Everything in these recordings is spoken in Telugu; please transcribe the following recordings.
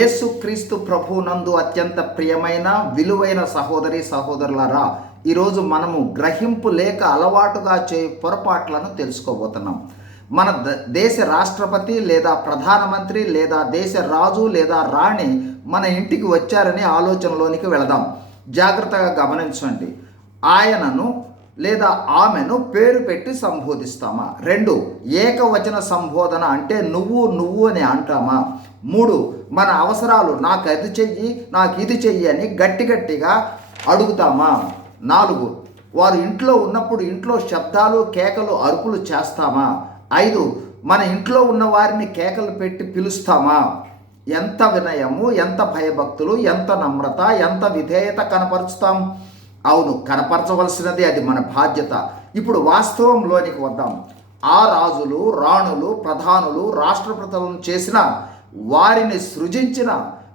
యేసుక్రీస్తు ప్రభునందు అత్యంత ప్రియమైన విలువైన సహోదరి సహోదరులారా, ఈరోజు మనము గ్రహింపు లేక అలవాటుగా పొరపాట్లను తెలుసుకోబోతున్నాం. మన దేశ రాష్ట్రపతి లేదా ప్రధానమంత్రి లేదా దేశ రాజు లేదా రాణి మన ఇంటికి వచ్చారని ఆలోచనలోనికి వెళదాం. జాగ్రత్తగా గమనించండి. ఆయనను లేదా ఆమెను పేరు పెట్టి సంబోధిస్తామా? 2, ఏకవచన సంబోధన అంటే నువ్వు అని అంటామా? 3, మన అవసరాలు నాకు అది చెయ్యి, నాకు ఇది చెయ్యి అని గట్టిగా అడుగుతామా? 4, వారు ఇంట్లో ఉన్నప్పుడు ఇంట్లో శబ్దాలు కేకలు అరుపులు చేస్తామా? 5, మన ఇంట్లో ఉన్న వారిని కేకలు పెట్టి పిలుస్తామా? ఎంత వినయము, ఎంత భయభక్తులు, ఎంత నమ్రత, ఎంత విధేయత కనపరుస్తాం? అవును, కనపరచవలసినది, అది మన బాధ్యత. ఇప్పుడు వాస్తవంలోనికి వద్దాం. ఆ రాజులు, రాణులు, ప్రధానులు, రాష్ట్రపతులను చేసిన, వారిని సృజించిన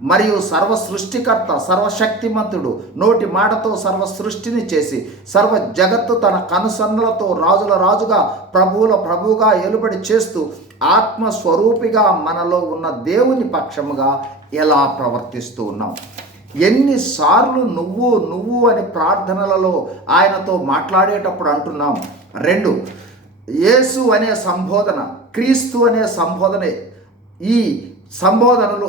మరియు సర్వ సృష్టికర్త, సర్వశక్తిమంతుడు నోటి మాటతో సర్వ సృష్టిని చేసి సర్వ జగత్తు తన కనుసన్నులతో రాజుల రాజుగా ప్రభువుల ప్రభువుగా ఏలుబడి చేస్తూ ఆత్మస్వరూపిగా మనలో ఉన్న దేవుని పక్షముగా ఎలా ప్రవర్తిస్తూ ఉన్నాం? ఎన్నిసార్లు నువ్వు అని ప్రార్థనలలో ఆయనతో మాట్లాడేటప్పుడు అంటున్నాం? 2, యేసు అనే సంబోధన, క్రీస్తు అనే సంబోధనే. ఈ సంబోధనలు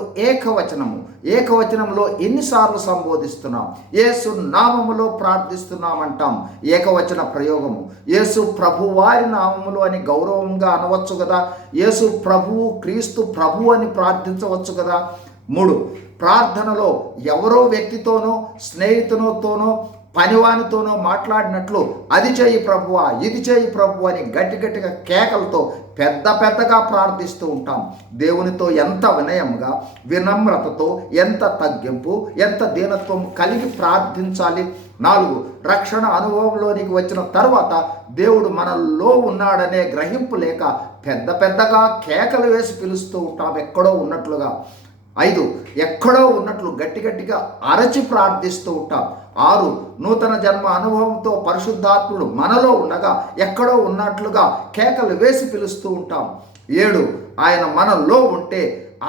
ఏకవచనంలో ఎన్నిసార్లు సంబోధిస్తున్నాం? యేసు నామములో ప్రార్థిస్తున్నామంటాం, ఏకవచన ప్రయోగము. యేసు ప్రభువారి నామములు అని గౌరవంగా అనవచ్చు కదా. యేసు ప్రభువు, క్రీస్తు ప్రభు అని ప్రార్థించవచ్చు కదా. 3, ప్రార్థనలో ఎవరో వ్యక్తితోనో స్నేహితునితోనో పనివానితోనో మాట్లాడినట్లు అది చేయి ప్రభువా, ఇది చేయి ప్రభు అని గట్టిగా కేకలతో పెద్దగా ప్రార్థిస్తూ ఉంటాం. దేవునితో ఎంత వినయంగా, వినమ్రతతో, ఎంత తగ్గింపు, ఎంత దీనత్వం కలిగి ప్రార్థించాలి. 4, రక్షణ అనుభవంలోనికి వచ్చిన తర్వాత దేవుడు మనలో ఉన్నాడనే గ్రహింపు లేక పెద్దగా కేకలు వేసి పిలుస్తూ ఉంటాం, ఎక్కడో ఉన్నట్లుగా. 5, ఎక్కడో ఉన్నట్లు గట్టిగా అరచి ప్రార్థిస్తూ ఉంటాం. 6, నూతన జన్మ అనుభవంతో పరిశుద్ధాత్ముడు మనలో ఉండగా ఎక్కడో ఉన్నట్లుగా కేకలు వేసి పిలుస్తూ ఉంటాం. 7, ఆయన మనలో ఉంటే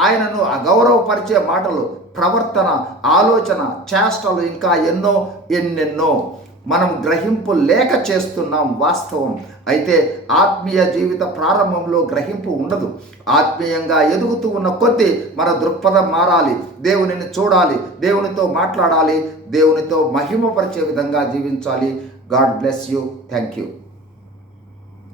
ఆయనను అగౌరవపరిచే మాటలు, ప్రవర్తన, ఆలోచన, చేష్టలు ఇంకా ఎన్నెన్నో మనం గ్రహింపు లేక చేస్తున్నాం. వాస్తవం. అయితే ఆత్మీయ జీవిత ప్రారంభంలో గ్రహింపు ఉండదు. ఆత్మీయంగా ఎదుగుతూ ఉన్న కొద్దీ మన దృక్పథం మారాలి. దేవునిని చూడాలి, దేవునితో మాట్లాడాలి, దేవునితో మహిమపరిచే విధంగా జీవించాలి. God bless you. Thank you.